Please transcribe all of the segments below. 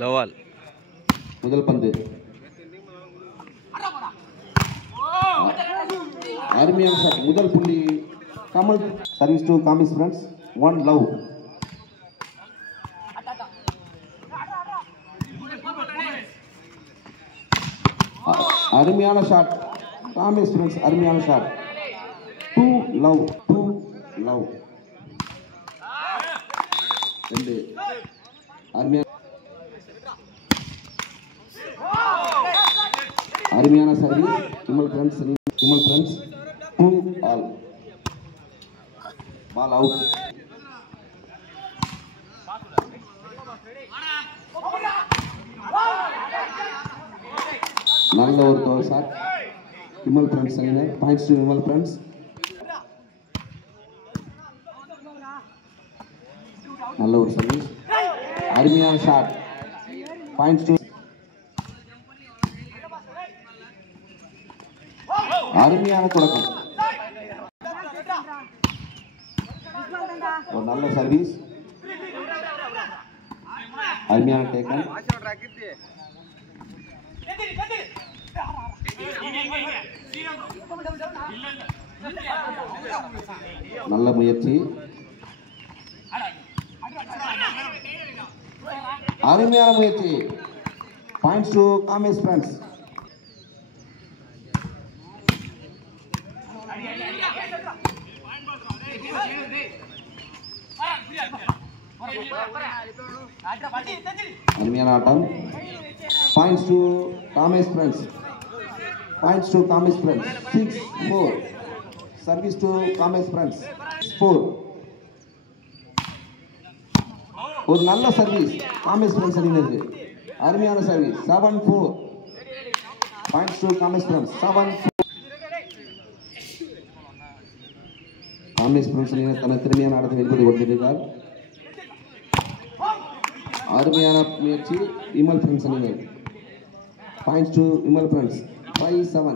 லவால் முதல் பந்து அருமையான ஷாட் முதல் புள்ளி கமல் சர்வீஸ் டு காமிஸ் ஃப்ரெண்ட்ஸ் 1 லவ் அருமையான ஷாட் காமிஸ் ஃப்ரெண்ட்ஸ் அருமையான ஷாட் 2 லவ் ரெண்டு அருமையான service Vimal friends 2 all ball out நல்ல ஒரு ஷாட் விமல் ஃப்ரெண்ட்ஸ் அணியினர் பாயிண்ட்ஸ் டு விமல் ஃப்ரெண்ட்ஸ் நல்ல ஒரு சர்வீஸ் அருமையான ஷாட் பாயிண்ட்ஸ் டு அருமையான தொடக்கம் ஒரு நல்ல சர்வீஸ் அருமையான டேக்கன் நல்ல முயற்சி அருமையான முயற்சி பாயிண்ட்ஸ் டு காமிஸ் ஃப்ரெண்ட்ஸ் அருமையான ஆட்டம் பாயிண்ட்ஸ் டு காமிஸ் ஃப்ரெண்ட்ஸ் 6-4 சர்வீஸ் டு காமிஸ் ஃப்ரெண்ட்ஸ் 4 ஒரு நல்ல சர்வீஸ் காமிஸ் ஃப்ரெண்ட்ஸ் அணியினருக்கு அருமையான சர்வீஸ் 7-4 பாயிண்ட்ஸ் டு காமிஸ் ஃப்ரெண்ட்ஸ் 7-4 காமிஸ் ஃப்ரெண்ட்ஸ் அணியினர் தனது திறமையான ஆட்டத்தை வெளிப்படுத்திக் கொண்டிருக்கிறார் அருமையான முயற்சி விமல் ஃப்ரெண்ட்ஸ் அணியினர் points to Vimal friends 5-7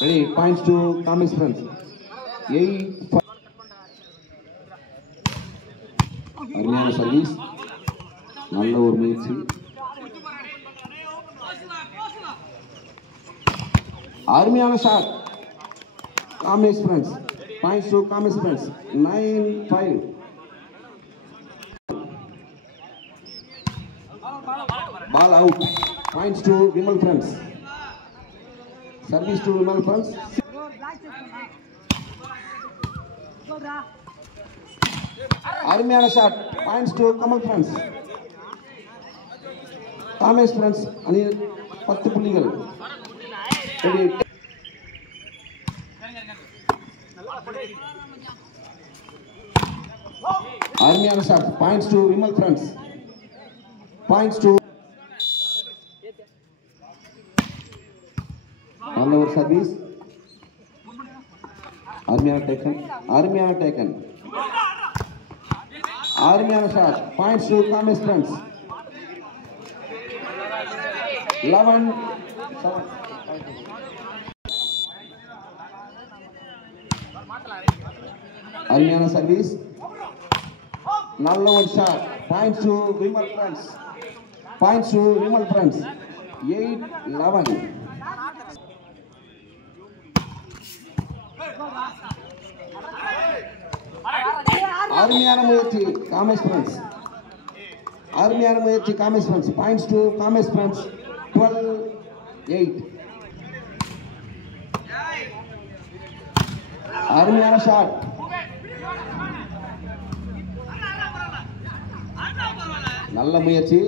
ready points to காமிஸ் ஃப்ரெண்ட்ஸ் 8-5 அருமையான சர்வீஸ் நல்ல ஒரு முயற்சி அருமையான ஷாட் காமிஸ் ஃப்ரெண்ட்ஸ் பாயிண்ட்ஸ் டு காமிஸ் friends 9-5 ball out points to Vimal friends service to Vimal friends அருமையான shot points to Kamal friends காமிஸ் ஃப்ரெண்ட்ஸ் அணி 10 புள்ளிகள் அருமையான shot points to Vimal friends points to நல்ல ஒரு சர்வீஸ் அருமையான டேக்கன் அருமையான ஷாட் பாயிண்ட்ஸ் டு காமிஸ் ஃப்ரெண்ட்ஸ் 11-7 அருமையான சர்வீஸ் நல்ல ஒரு shot points to Vimal friends 8-11 அருமையான முயற்சி காமிஸ் ஃப்ரெண்ட்ஸ் பாயிண்ட்ஸ் டு காமிஸ் ஃப்ரெண்ட்ஸ் 12-8 அருமையான ஷாட் நல்ல முயற்சி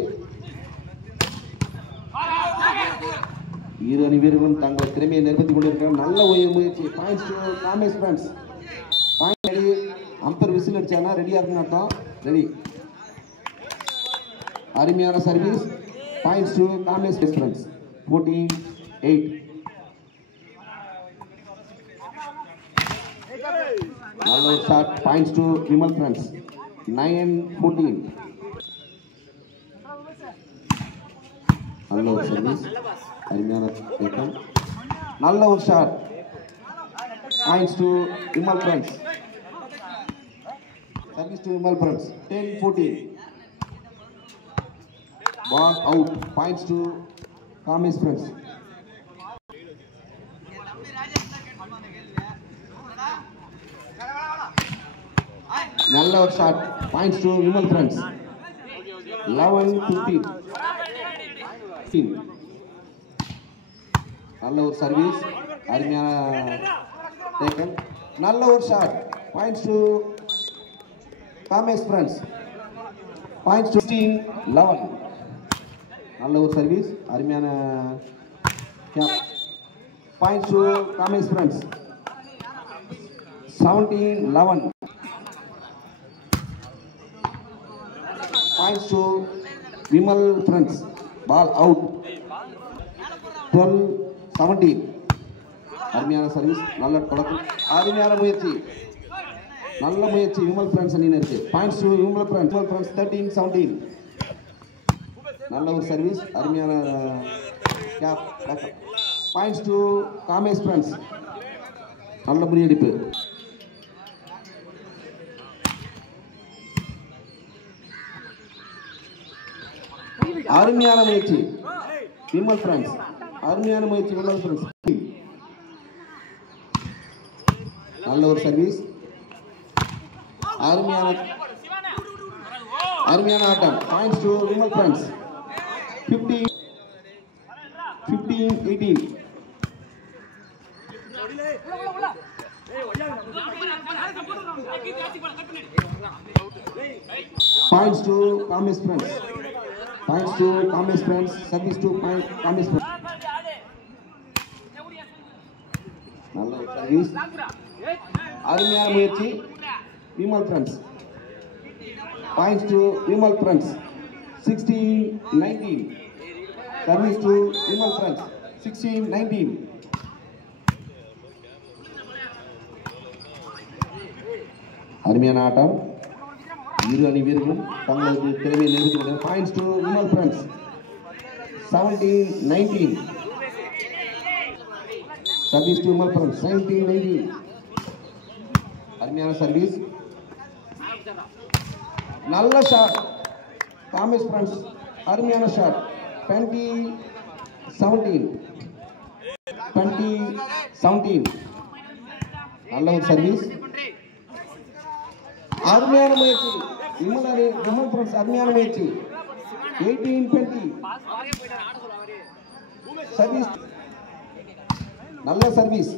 இரு அணி வீரர்களும் தங்கள் திறமையை நிரூபித்துக் கொண்டிருக்கிறார் நல்ல முயற்சி பாயிண்ட்ஸ் டு காமிஸ் friends point ready umpire whistle அடிச்சானா ரெடியா இருக்குன்னு அர்த்தம் ரெடி அருமையான சர்வீஸ் பாயிண்ட்ஸ் டு காமிஸ் ஃப்ரெண்ட்ஸ் 14-8 நல்ல shot points to Vimal friends 9-14 நல்ல ஒரு சர்வீஸ் அருமையான டேக்கன் நல்ல ஒரு shot points to Vimal friends Service to Vimal friends. 10-14. Ball out. Points to Kamesh friends. Nalla shot. Points to Vimal friends. 11-15. Nalla service. Armiana taken. Nalla shot. Points to Kamesh friends. Points to 16-11. Nalla service. Armiana points to Kamesh friends. 17-11. Points to Vimal friends. Ball out. 12-17. Armiana service. Nalla kodakku. Armiana muyatchi. Nalla muyatchi Vimal friends anina irukku. Points to Vimal friends. 13-17. Nalla service. Armiana cap. Points to Kamesh friends. Nalla muriyadippu. Armiana muyatchi Vimal friends. Armiana muyatchi Vimal friends. Nalla service. Armiana atam. Points to Vimal friends. 15-18. Points to Kamesh friends. Points to Kamesh friends. Service to Kamesh friends. Nalla service. Armiana muyatchi Vimal friends. Points to Vimal friends. 16-19. Service to Vimal friends. 16-19. Armiana ஆட்டம் இரு அணி வீரர்களும் தங்களது திறமையை நிரூபித்துள்ளனர். Points to Vimal friends. 17-19. Service to Vimal friends. 17-19. Armiana service. Nalla shot. Kamesh friends. Armiana shot. 20-17. 20-17. Nalla service. Armiana muyatchi Vimal friends. Armiana muyatchi 18-20. Service. Nalla service.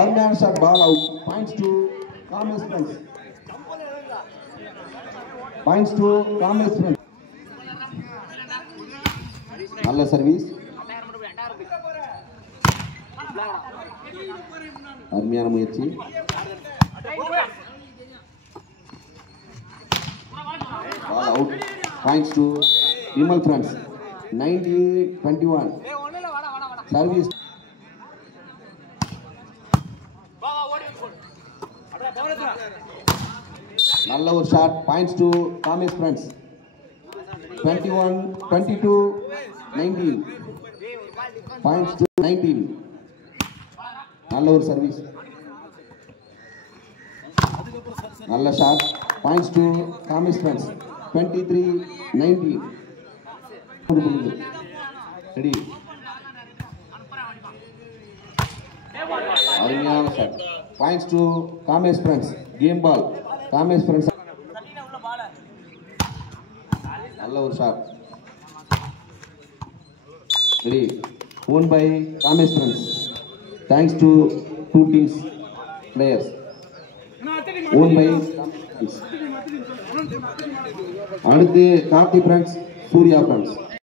Armiana shot. Ball out. Points to Kamesh friends. Points to Kamesh friends. Nalla service. Armiana muyatchi. Ball out. Points to Vimal friends. 19-21. Service. Nalla shot. Points to Kamesh friends. 21-22-19. Points to 19. Nalla service. Nalla shot. Points to Kamesh friends. 23-19. Ready. Armiana shot. Points to Kamesh friends. Game ball. Kamesh friends. Nalla shot. Ready. Owned by Kamesh friends. Thanks to two teams players. Owned by Kamesh friends. அடுத்து Karthi friends, Surya friends.